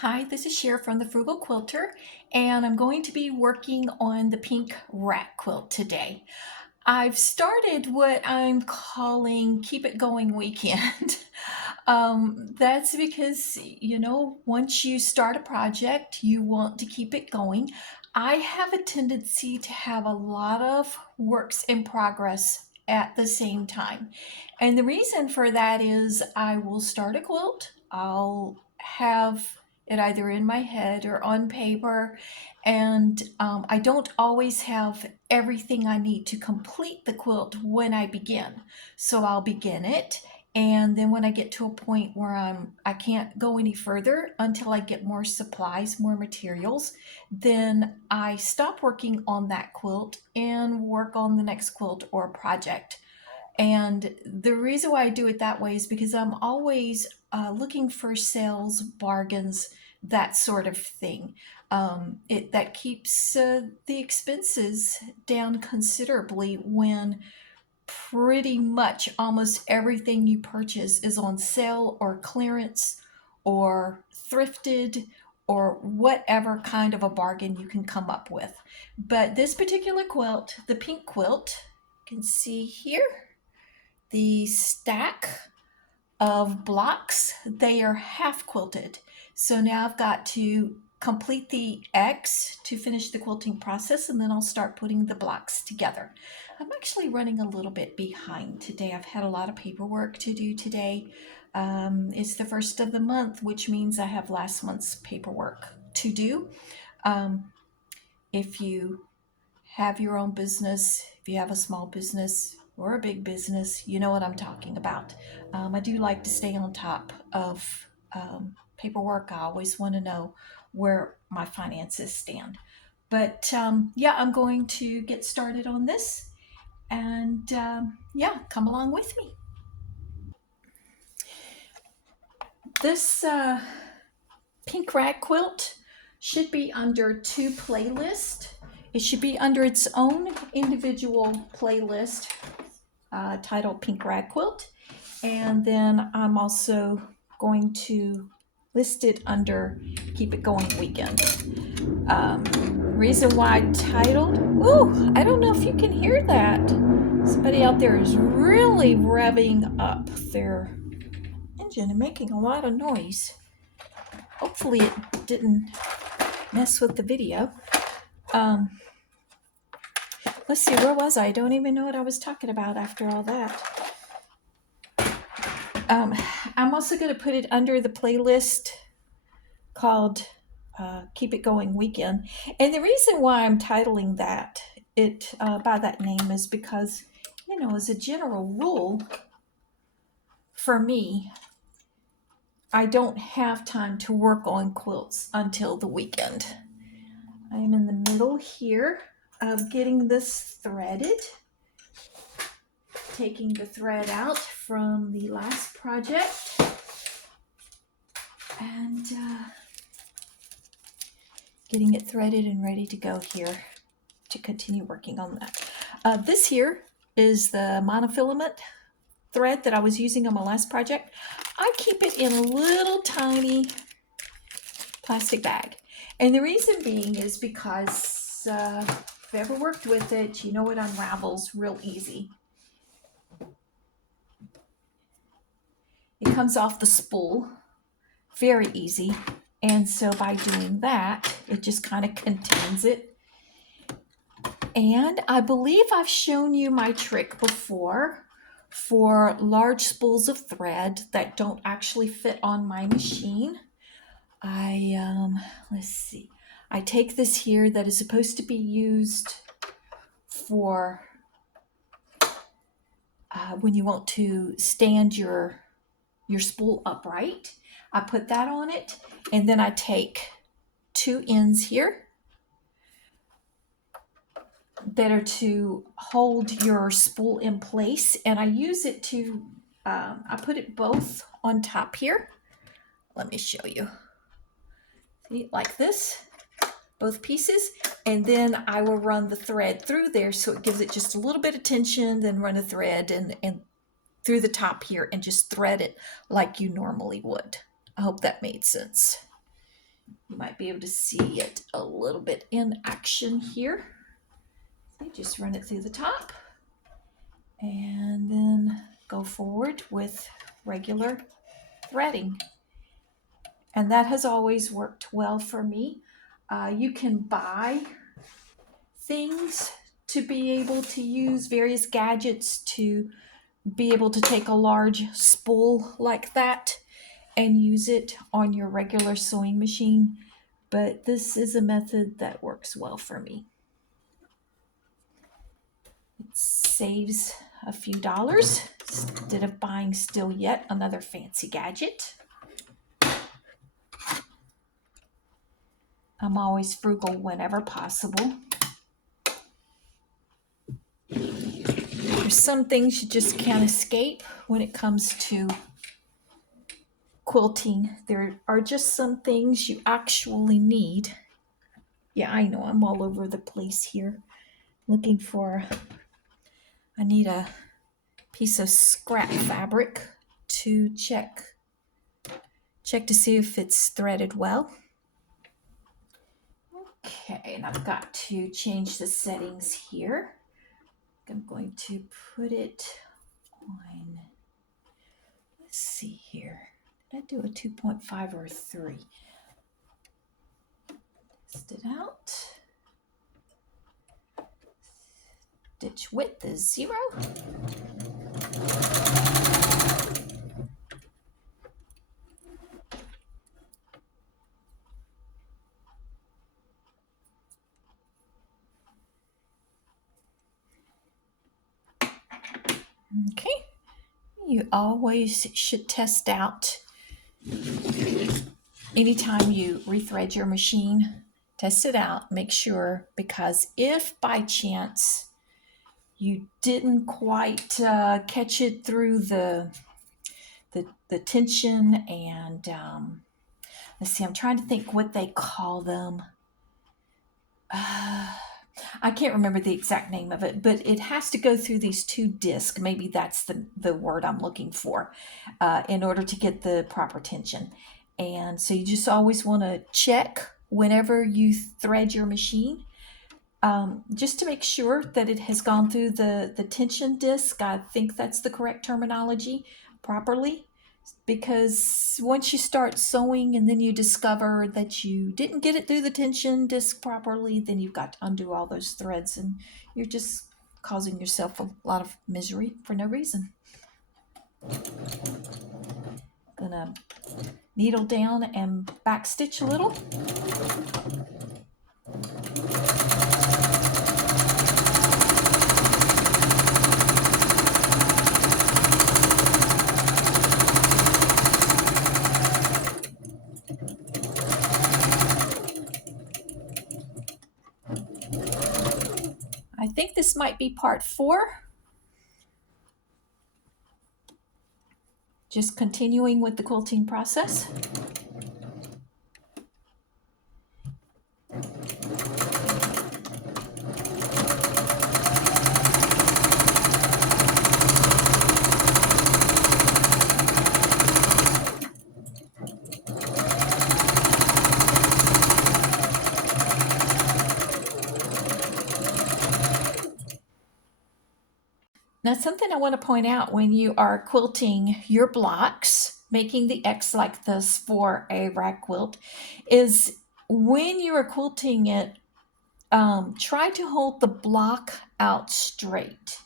Hi, this is Cher from the Frugal Quilter, and I'm going to be working on the Pink Rag Quilt today. I've started what I'm calling Keep It Going Weekend. That's because, once you start a project, you want to keep it going. I have a tendency to have a lot of works in progress at the same time. And the reason for that is I will start a quilt, I'll have it either in my head or on paper, and I don't always have everything I need to complete the quilt when I begin. So I'll begin it, and then when I get to a point where I can't go any further until I get more supplies, more materials, then I stop working on that quilt and work on the next quilt or project. And the reason why I do it that way is because I'm always looking for sales, bargains, that sort of thing. That keeps the expenses down considerably when pretty much almost everything you purchase is on sale or clearance or thrifted or whatever kind of a bargain you can come up with. But this particular quilt, the pink quilt, you can see here the stack of blocks, they are half quilted. So now I've got to complete the X to finish the quilting process, and then I'll start putting the blocks together. I'm actually running a little bit behind today. I've had a lot of paperwork to do today. It's the first of the month, which means I have last month's paperwork to do. If you have your own business, if you have a small business or a big business, you know what I'm talking about. I do like to stay on top of paperwork. I always want to know where my finances stand. But yeah, I'm going to get started on this, and yeah, come along with me. This pink rag quilt should be under two playlists. It should be under its own individual playlist titled Pink Rag Quilt. And then I'm also going to list it under Keep It Going Weekend. Reason why I titled, ooh, I don't know if you can hear that. Somebody out there is really revving up their engine and making a lot of noise. Hopefully it didn't mess with the video. Let's see, where was I? I don't even know what I was talking about after all that. I'm also going to put it under the playlist called Keep It Going Weekend. And the reason why I'm titling that it by that name is because, as a general rule, for me, I don't have time to work on quilts until the weekend. I am in the middle here of getting this threaded, taking the thread out from the last project, and getting it threaded and ready to go here to continue working on that. This here is the monofilament thread that I was using on my last project. I keep it in a little tiny plastic bag. And the reason being is because if you've ever worked with it, you know it unravels real easy. It comes off the spool very easy. And so by doing that, it just kind of contains it. And I believe I've shown you my trick before for large spools of thread that don't actually fit on my machine. Let's see. I take this here that is supposed to be used for when you want to stand your spool upright. I put that on it, and then I take two ends here that are to hold your spool in place, and I use it to, I put it both on top here. Let me show you. See, like this, both pieces, and then I will run the thread through there so it gives it just a little bit of tension, then run a thread and through the top here and just thread it like you normally would. I hope that made sense. You might be able to see it a little bit in action here. So just run it through the top and then go forward with regular threading. And that has always worked well for me. You can buy things to be able to use, various gadgets to be able to take a large spool like that and use it on your regular sewing machine. But this is a method that works well for me. It saves a few dollars instead of buying still yet another fancy gadget. I'm always frugal whenever possible. There's some things you just can't escape when it comes to quilting. There are just some things you actually need. Yeah, I know, I'm all over the place here looking for, I need a piece of scrap fabric to check to see if it's threaded well. Okay, and I've got to change the settings here. I'm going to put it on, let's see here. Did I do a 2.5 or a 3? Test it out. Stitch width is 0. Okay, you always should test out anytime you rethread your machine. Test it out, make sure, because if by chance you didn't quite catch it through the tension and let's see, I'm trying to think what they call them. I can't remember the exact name of it, but it has to go through these 2 discs. Maybe that's the word I'm looking for in order to get the proper tension. And so you just always want to check whenever you thread your machine, just to make sure that it has gone through the tension disc. I think that's the correct terminology, properly. Because once you start sewing and then you discover that you didn't get it through the tension disc properly, then you've got to undo all those threads and you're just causing yourself a lot of misery for no reason. Gonna needle down and back stitch a little. I think this might be part 4. Just continuing with the quilting process. Now, something I want to point out when you are quilting your blocks, making the X like this for a rag quilt, is when you are quilting it, try to hold the block out straight.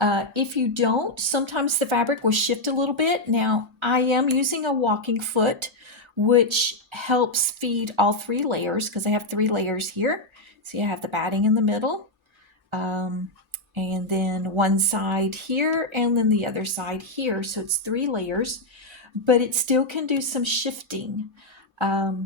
If you don't, sometimes the fabric will shift a little bit. Now, I am using a walking foot, which helps feed all 3 layers because I have 3 layers here. See, I have the batting in the middle. And then one side here and then the other side here. So it's 3 layers, but it still can do some shifting. Yeah,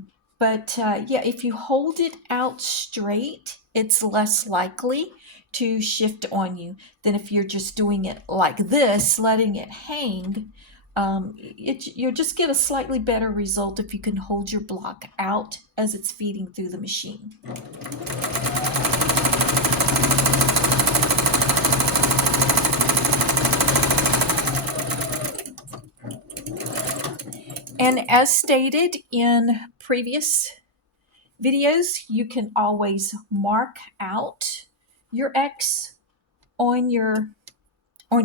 if you hold it out straight, it's less likely to shift on you than if you're just doing it like this, letting it hang. You'll just get a slightly better result if you can hold your block out as it's feeding through the machine. And as stated in previous videos, you can always mark out your X on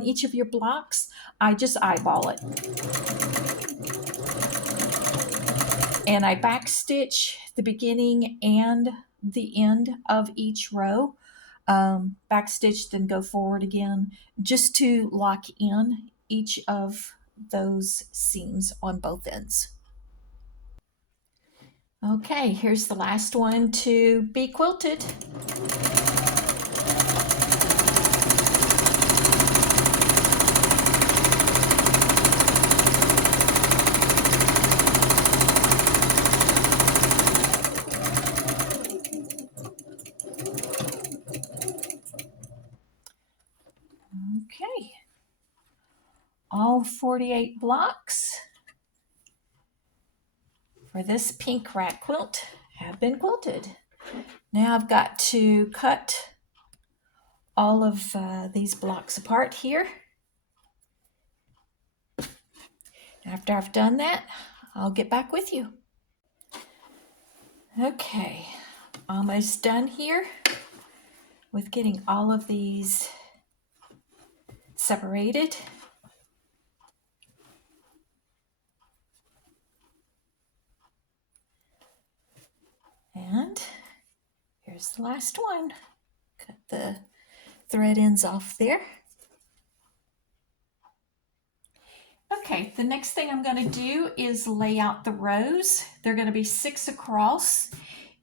each of your blocks. I just eyeball it. And I backstitch the beginning and the end of each row. Backstitch, then go forward again, just to lock in each of those seams on both ends. Okay, here's the last one to be quilted. Okay, all 48 blocks for this pink rag quilt have been quilted. Now I've got to cut all of these blocks apart here. After I've done that, I'll get back with you. Okay, almost done here with getting all of these separated. And here's the last one. Cut the thread ends off there. Okay, the next thing I'm going to do is lay out the rows. They're going to be 6 across.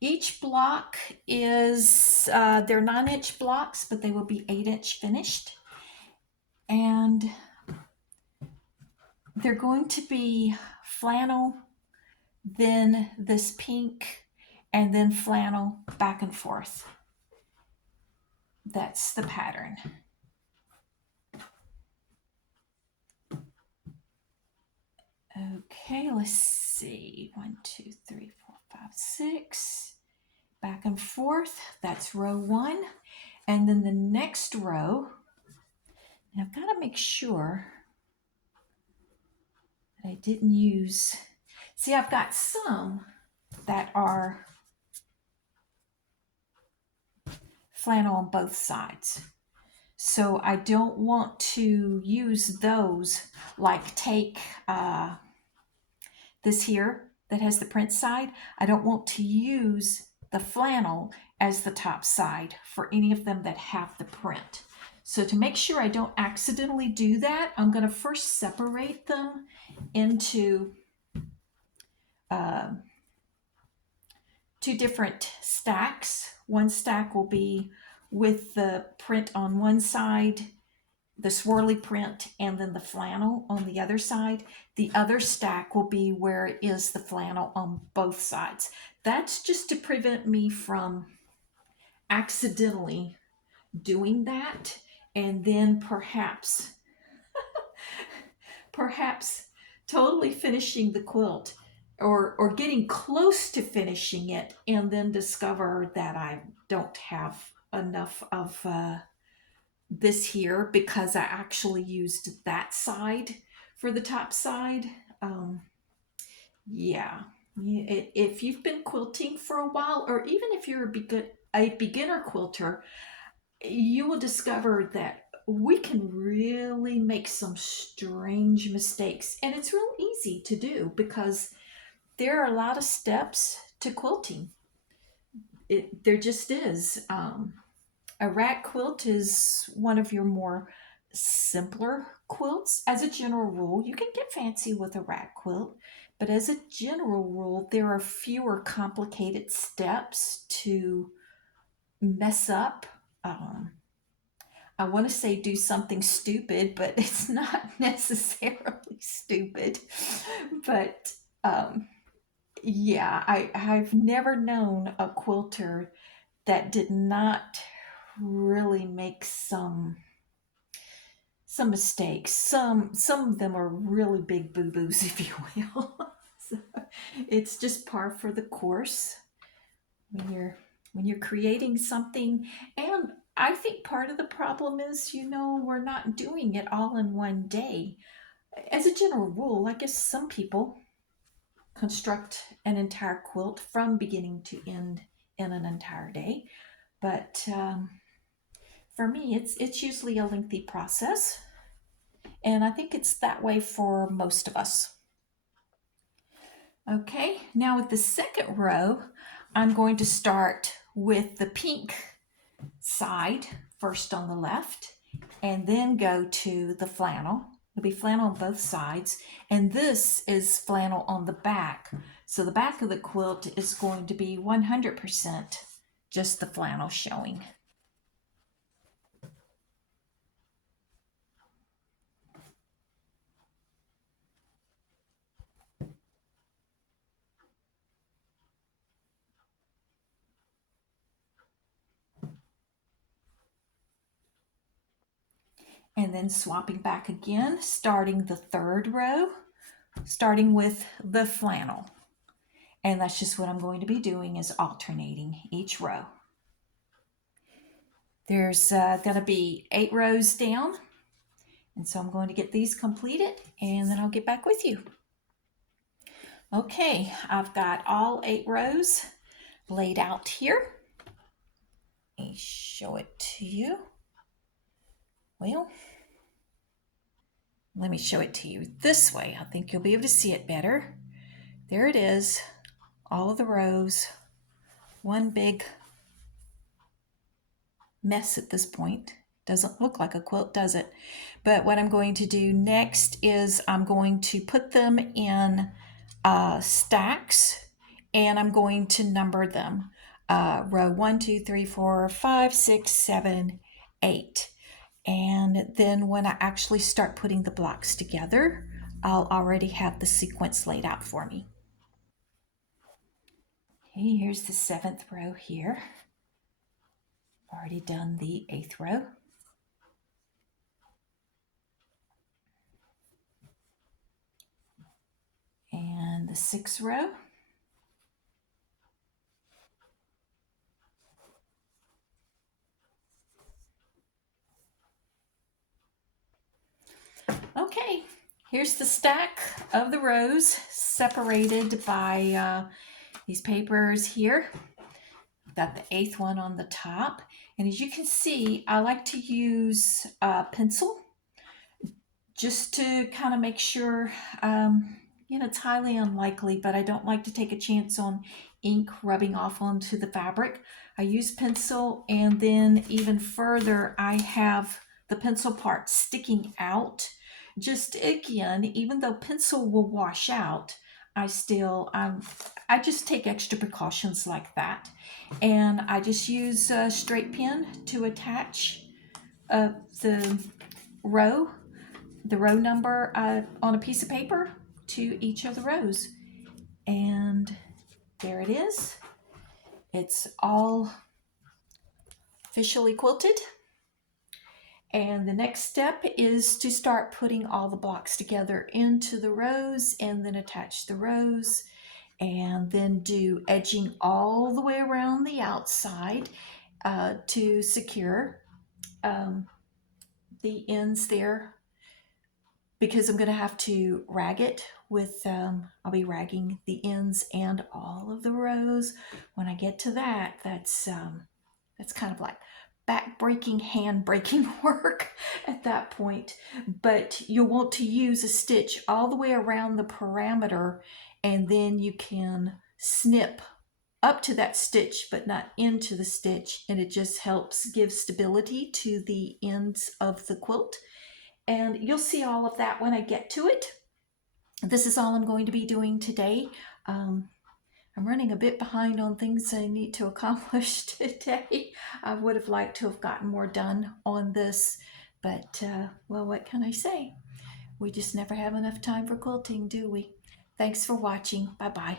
Each block is, they're 9-inch blocks, but they will be 8-inch finished. And they're going to be flannel, then this pink, and then flannel back and forth. That's the pattern. Okay, let's see. 1, 2, 3, 4, 5, 6. Back and forth. That's row 1. And then the next row, and I've got to make sure that I didn't use, see, I've got some that are flannel on both sides. So I don't want to use those, like take this here that has the print side. I don't want to use the flannel as the top side for any of them that have the print. So to make sure I don't accidentally do that, I'm going to first separate them into 2 different stacks. One stack will be with the print on one side, the swirly print, and then the flannel on the other side. The other stack will be where it is the flannel on both sides. That's just to prevent me from accidentally doing that and then perhaps totally finishing the quilt or getting close to finishing it and then discover that I don't have enough of this here because I actually used that side for the top side. Yeah, if you've been quilting for a while, or even if you're a beginner quilter, you will discover that we can really make some strange mistakes, and it's real easy to do because there are a lot of steps to quilting. There just is. A rag quilt is one of your more simpler quilts. As a general rule, you can get fancy with a rag quilt, but as a general rule, there are fewer complicated steps to mess up. I want to say do something stupid, but it's not necessarily stupid. But yeah, I've never known a quilter that did not really make some mistakes. Some of them are really big boo-boos, if you will. So it's just par for the course when you're creating something. And I think part of the problem is, we're not doing it all in one day. As a general rule, I guess some people construct an entire quilt from beginning to end in an entire day. But for me, it's usually a lengthy process, and I think it's that way for most of us. Okay, now with the second row, I'm going to start with the pink side first on the left, and then go to the flannel. It'll be flannel on both sides, and this is flannel on the back. So the back of the quilt is going to be 100% just the flannel showing. And then swapping back again, starting the third row, starting with the flannel. And that's just what I'm going to be doing, is alternating each row. There's going to be 8 rows down. And so I'm going to get these completed, and then I'll get back with you. Okay, I've got all 8 rows laid out here. Let me show it to you. Well, let me show it to you this way. I think you'll be able to see it better. There it is, all of the rows. One big mess at this point. Doesn't look like a quilt, does it? But what I'm going to do next is I'm going to put them in stacks, and I'm going to number them. Row 1, 2, 3, 4, 5, 6, 7, 8. And then when I actually start putting the blocks together, I'll already have the sequence laid out for me. Okay, here's the 7th row here. Already done the 8th row. And the 6th row. Okay, here's the stack of the rows separated by these papers here. I've got the 8th one on the top. And as you can see, I like to use a pencil just to kind of make sure, it's highly unlikely, but I don't like to take a chance on ink rubbing off onto the fabric. I use pencil, and then even further, I have the pencil part sticking out. Just again, even though pencil will wash out, I just take extra precautions like that. And I just use a straight pin to attach the row number on a piece of paper to each of the rows. And there it is. It's all officially quilted. And the next step is to start putting all the blocks together into the rows, and then attach the rows, and then do edging all the way around the outside to secure the ends there, because I'm going to have to rag it with, I'll be ragging the ends and all of the rows. When I get to that, that's kind of like back-breaking, hand-breaking work at that point. But you'll want to use a stitch all the way around the parameter, and then you can snip up to that stitch but not into the stitch, and it just helps give stability to the ends of the quilt. And you'll see all of that when I get to it. This is all I'm going to be doing today. I'm running a bit behind on things I need to accomplish today. I would have liked to have gotten more done on this, but well, what can I say? We just never have enough time for quilting, do we? Thanks for watching. Bye-bye.